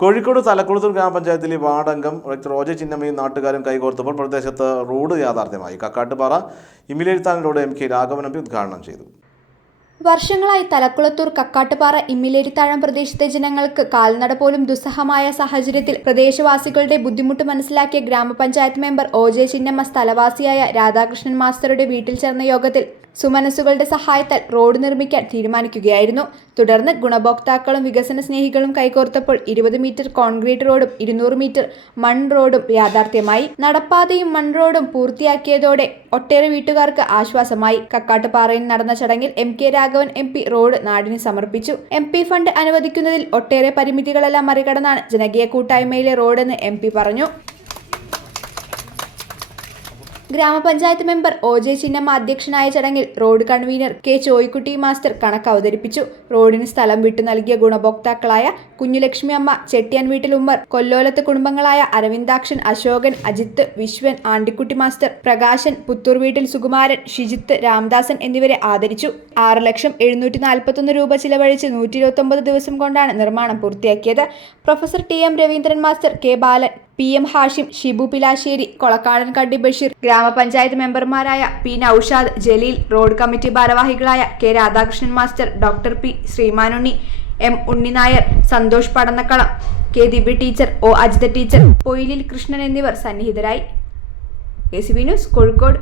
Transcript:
കോഴിക്കോട് തലക്കുളത്തൂർ ഗ്രാമപഞ്ചായത്തിലെ വാർഡംഗം ഒ ചിന്നമ്മയും നാട്ടുകാരും കൈകോർത്തപ്പോൾ പ്രദേശത്ത് റോഡ് യാഥാർത്ഥ്യമായി. Kakkattupara ഇമിലേരിത്താനിലൂടെ M K Raghavan M P ഉദ്ഘാടനം ചെയ്തു. വർഷങ്ങളായി തലക്കുളത്തൂർ കക്കാട്ടുപാറ ഇമ്മിലേരിത്താഴം പ്രദേശത്തെ ജനങ്ങൾക്ക് കാൽനട പോലും ദുസ്സഹമായ സാഹചര്യത്തിൽ പ്രദേശവാസികളുടെ ബുദ്ധിമുട്ട് മനസ്സിലാക്കിയ grama panchayat member O J Chinnamma സ്ഥലവാസിയായ Radhakrishnan മാസ്റ്ററുടെ വീട്ടിൽ ചേർന്ന യോഗത്തിൽ സുമനസ്സുകളുടെ സഹായത്താൽ റോഡ് നിർമ്മിക്കാൻ തീരുമാനിക്കുകയായിരുന്നു. തുടർന്ന് ഗുണഭോക്താക്കളും വികസന സ്നേഹികളും കൈകോർത്തപ്പോൾ ഇരുപത് മീറ്റർ കോൺക്രീറ്റ് റോഡും ഇരുന്നൂറ് മീറ്റർ മൺ റോഡും യാഥാർത്ഥ്യമായി. നടപ്പാതയും മൺ റോഡും പൂർത്തിയാക്കിയതോടെ ഒട്ടേറെ വീട്ടുകാർക്ക് ആശ്വാസമായി. കക്കാട്ടുപാറയിൽ നടന്ന ചടങ്ങിൽ M K Raghavan M P road നാടിന് സമർപ്പിച്ചു. എം പി ഫണ്ട് അനുവദിക്കുന്നതിൽ ഒട്ടേറെ പരിമിതികളെല്ലാം മറികടന്നാണ് ജനകീയ കൂട്ടായ്മയിലെ റോഡെന്ന് എം പി പറഞ്ഞു. ഗ്രാമപഞ്ചായത്ത് മെമ്പർ ഒ ജെ ചിന്നമ്മ അധ്യക്ഷനായ ചടങ്ങിൽ road convener K Choikutty master കണക്ക് അവതരിപ്പിച്ചു. റോഡിന് സ്ഥലം വിട്ടു നൽകിയ ഗുണഭോക്താക്കളായ കുഞ്ഞുലക്ഷ്മി അമ്മ ചെട്ടിയാൻ വീട്ടിൽ ഉമ്മർ കൊല്ലോലത്ത് കുടുംബങ്ങളായ അരവിന്ദാക്ഷൻ അശോകൻ അജിത്ത് വിശ്വൻ ആണ്ടിക്കുട്ടി മാസ്റ്റർ പ്രകാശൻ പുത്തൂർ വീട്ടിൽ സുകുമാരൻ ഷിജിത്ത് രാംദാസൻ എന്നിവരെ ആദരിച്ചു. ആറ് ലക്ഷം എഴുന്നൂറ്റി നാൽപ്പത്തൊന്ന് രൂപ ചിലവഴിച്ച് നൂറ്റി ഇരുപത്തൊമ്പത് ദിവസം കൊണ്ടാണ് നിർമ്മാണം പൂർത്തിയാക്കിയത്. Professor T M Raveendran master K Balan P M Hashim Shibu Pilassery Kolakkadan Kandi Basheer ഗ്രാമപഞ്ചായത്ത് മെമ്പർമാരായ P Noushad Jaleel road committee ഭാരവാഹികളായ K Radhakrishnan master doctor P Sreemanunni M Unninair Santhosh Padannakkalam K Divya teacher O Ajitha teacher Poyilil Krishnan എന്നിവർ സന്നിഹിതരായി. A C news Kozhikode.